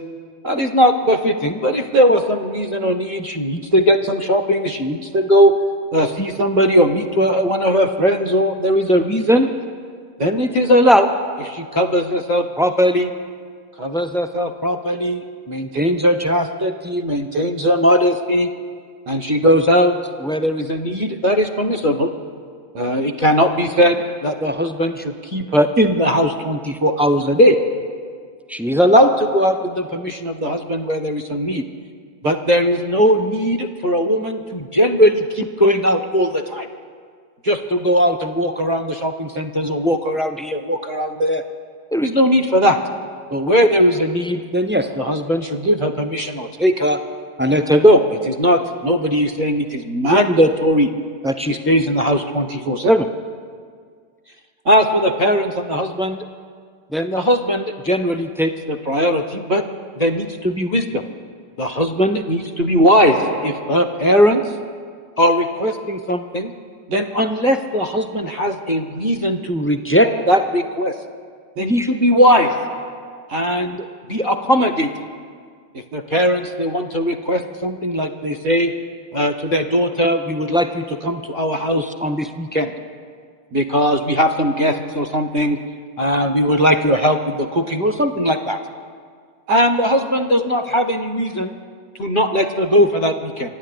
That is not befitting. But if there was some reason or need, she needs to get some shopping, she needs to go see somebody or meet one of her friends, or there is a reason, then it is allowed. If she covers herself properly, maintains her chastity, maintains her modesty, and she goes out where there is a need, that is permissible. It cannot be said that the husband should keep her in the house 24 hours a day. She is allowed to go out with the permission of the husband where there is some need. But there is no need for a woman to generally keep going out all the time. Just to go out and walk around the shopping centers or walk around here, walk around there. There is no need for that. But where there is a need, then yes, the husband should give her permission or take her and let her go. It is not, nobody is saying it is mandatory that she stays in the house 24/7. As for the parents and the husband, then the husband generally takes the priority, but there needs to be wisdom. The husband needs to be wise. If her parents are requesting something, then unless the husband has a reason to reject that request, then he should be wise and be accommodating. If the parents, they want to request something, like they say to their daughter, we would like you to come to our house on this weekend because we have some guests or something, we would like your help with the cooking or something like that. And the husband does not have any reason to not let her go for that weekend.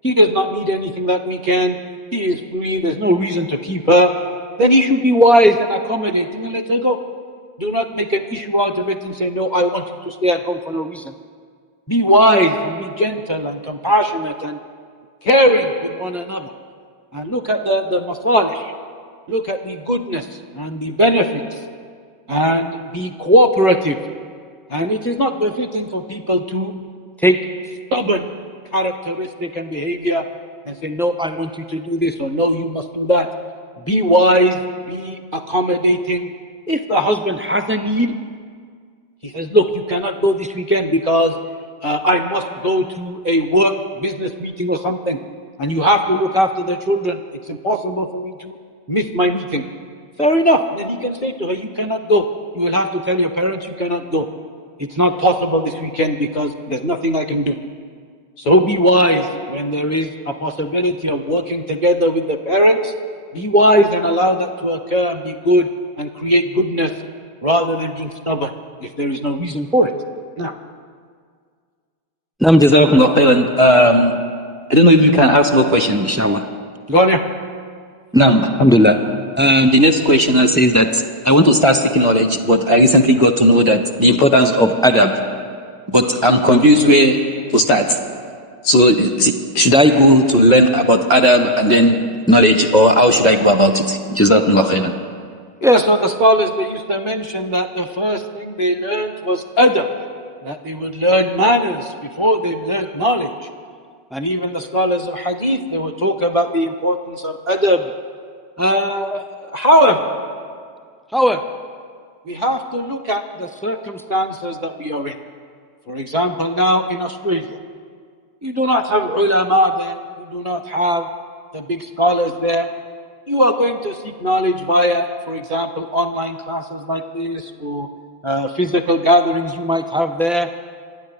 He does not need anything that weekend, he is free, there's no reason to keep her. Then he should be wise and accommodating and let her go. Do not make an issue out of it and say, no, I want you to stay at home for no reason. Be wise and be gentle and compassionate and caring with one another. And look at the masalih. Look at the goodness and the benefits and be cooperative. And it is not befitting for people to take stubborn characteristic and behavior and say, no, I want you to do this, or no, you must do that. Be wise, be accommodating. If the husband has a need, he says, look, you cannot go this weekend because I must go to a work business meeting or something, and you have to look after the children. It's impossible for me to miss my meeting. Fair enough. Then he can say to her, you cannot go. You will have to tell your parents you cannot go. It's not possible this weekend because there's nothing I can do. So be wise when there is a possibility of working together with the parents. Be wise and allow that to occur and be good and create goodness rather than being stubborn. if there is no reason for it. Now, Jazakumullah khairan. I don't know if you can ask more questions, inshallah. go on here. Alhamdulillah. The next questioner says that I want to start seeking knowledge, but I recently got to know that the importance of adab, but I'm confused where to start. So should I go to learn about adab and then knowledge, or how should I go about it? Jazakumullah khairan. Yes, so the scholars, they used to mention that the first thing they learned was adab, that they would learn manners before they learned knowledge. And even the scholars of hadith, they would talk about the importance of adab. However, we have to look at the circumstances that we are in. For example, now in Australia, you do not have ulama there, you do not have the big scholars there. You are going to seek knowledge via, for example, online classes like this, or physical gatherings you might have there.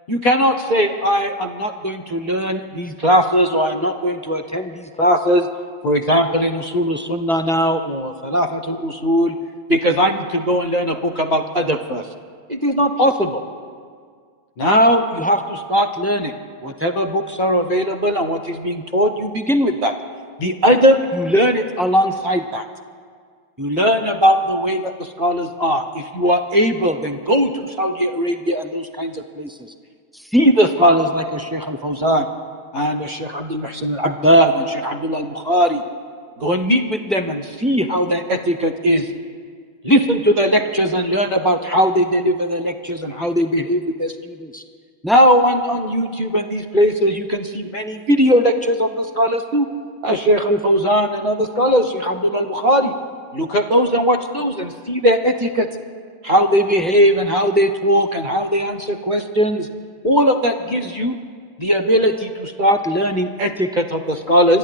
You cannot say, I am not going to learn these classes, or I'm not going to attend these classes, for example, in Uṣūlu Sunnah now, or Uṣūlu, because I need to go and learn a book about adab first. It is not possible. Now you have to start learning. Whatever books are available and what is being taught, you begin with that. The adab, you learn it alongside that. You learn about the way that the scholars are. If you are able, then go to Saudi Arabia and those kinds of places. See the scholars like Shaykh al-Fawzan and Shaykh Abdul Muhsin al-Abbad and Shaykh Abdullah al-Bukhari. Go and meet with them and see how their etiquette is. Listen to the lectures and learn about how they deliver the lectures and how they behave with their students. Now on YouTube and these places, you can see many video lectures of the scholars too. Shaykh al-Fawzan and other scholars, Shaykh Abdullah al-Bukhari. Look at those and watch those and see their etiquette, how they behave and how they talk and how they answer questions. All of that gives you the ability to start learning etiquette of the scholars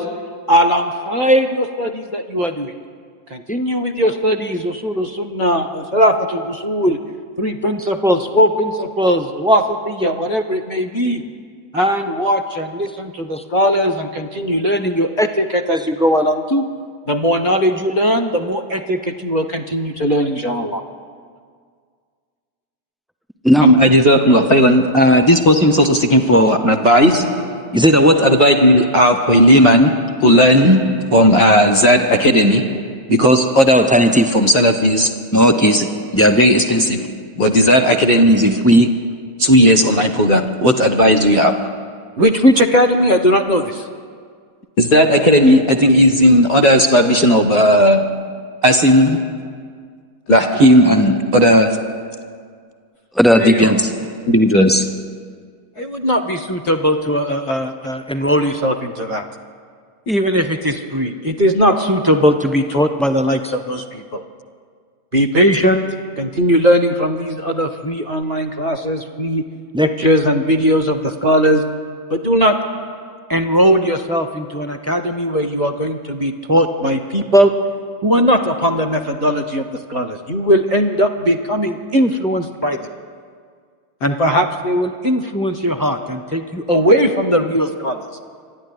alongside your studies that you are doing. Continue with your studies, Uṣūlu Sunnah, Uṣūl, 3 principles, 4 principles, Wasatiyya, whatever it may be, and watch and listen to the scholars and continue learning your etiquette as you go along too. The more knowledge you learn, the more etiquette you will continue to learn, inshallah. Jazakumullah khairan. This person is also seeking for an advice. He said that what advice do you have for a layman to learn from Zad Academy? Because other alternatives from Salafis, Marokkis, they are very expensive. But the Zad Academy is a free 2 years online program. What advice do you have? Which academy? I do not know this. Zad Academy, I think, is in other establishment of Asim, Lahkim, and other different individuals. It would not be suitable to enroll yourself into that. Even if it is free, it is not suitable to be taught by the likes of those people. Be patient, continue learning from these other free online classes, free lectures and videos of the scholars, but do not enroll yourself into an academy where you are going to be taught by people who are not upon the methodology of the scholars. You will end up becoming influenced by them. And perhaps they will influence your heart and take you away from the real scholars.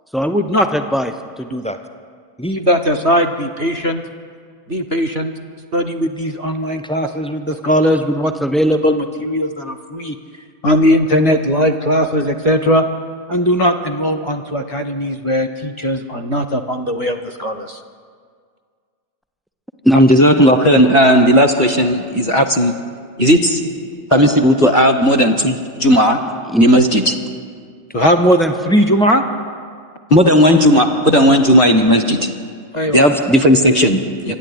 So I would not advise to do that. Leave that aside, be patient, study with these online classes, with the scholars, with what's available, materials that are free on the internet, live classes, etc. And do not enroll onto academies where teachers are not upon the way of the scholars. Jazakumullah khairan. And the last question is asking, is it permissible to have more than 2 Jum'ah in a masjid? To have more than 3 Jum'ah? More than one Jum'ah in a masjid. They have different sections. Yep.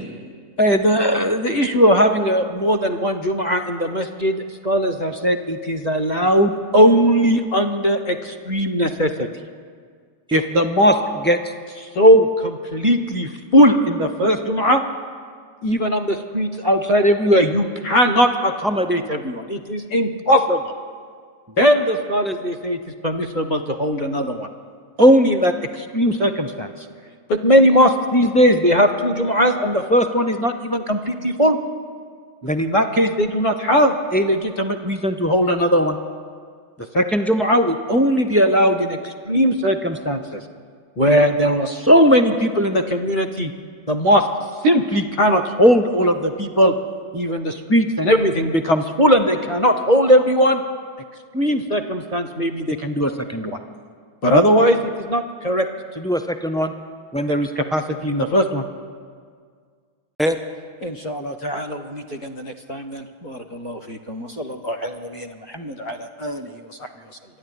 The issue of having more than 1 Jum'ah in the masjid, scholars have said it is allowed only under extreme necessity. If the mosque gets so completely full in the first Jum'ah, even on the streets outside everywhere, you cannot accommodate everyone. It is impossible. Then the scholars, they say it is permissible to hold another one. Only in that extreme circumstance. But many mosques these days, they have 2 Jum'ahs and the first one is not even completely full. Then in that case, they do not have a legitimate reason to hold another one. The second Jum'ah will only be allowed in extreme circumstances, where there are so many people in the community, the mosque simply cannot hold all of the people, even the streets and everything becomes full and they cannot hold everyone, extreme circumstance, maybe they can do a second one. But otherwise, it is not correct to do a second one when there is capacity in the first one. Inshallah ta'ala, we'll meet again the next time then. BārakaLlāhu fīkum wa sallallahu ala nabiyyina Muhammad wa ala alihi wa sahbihi wa sallam.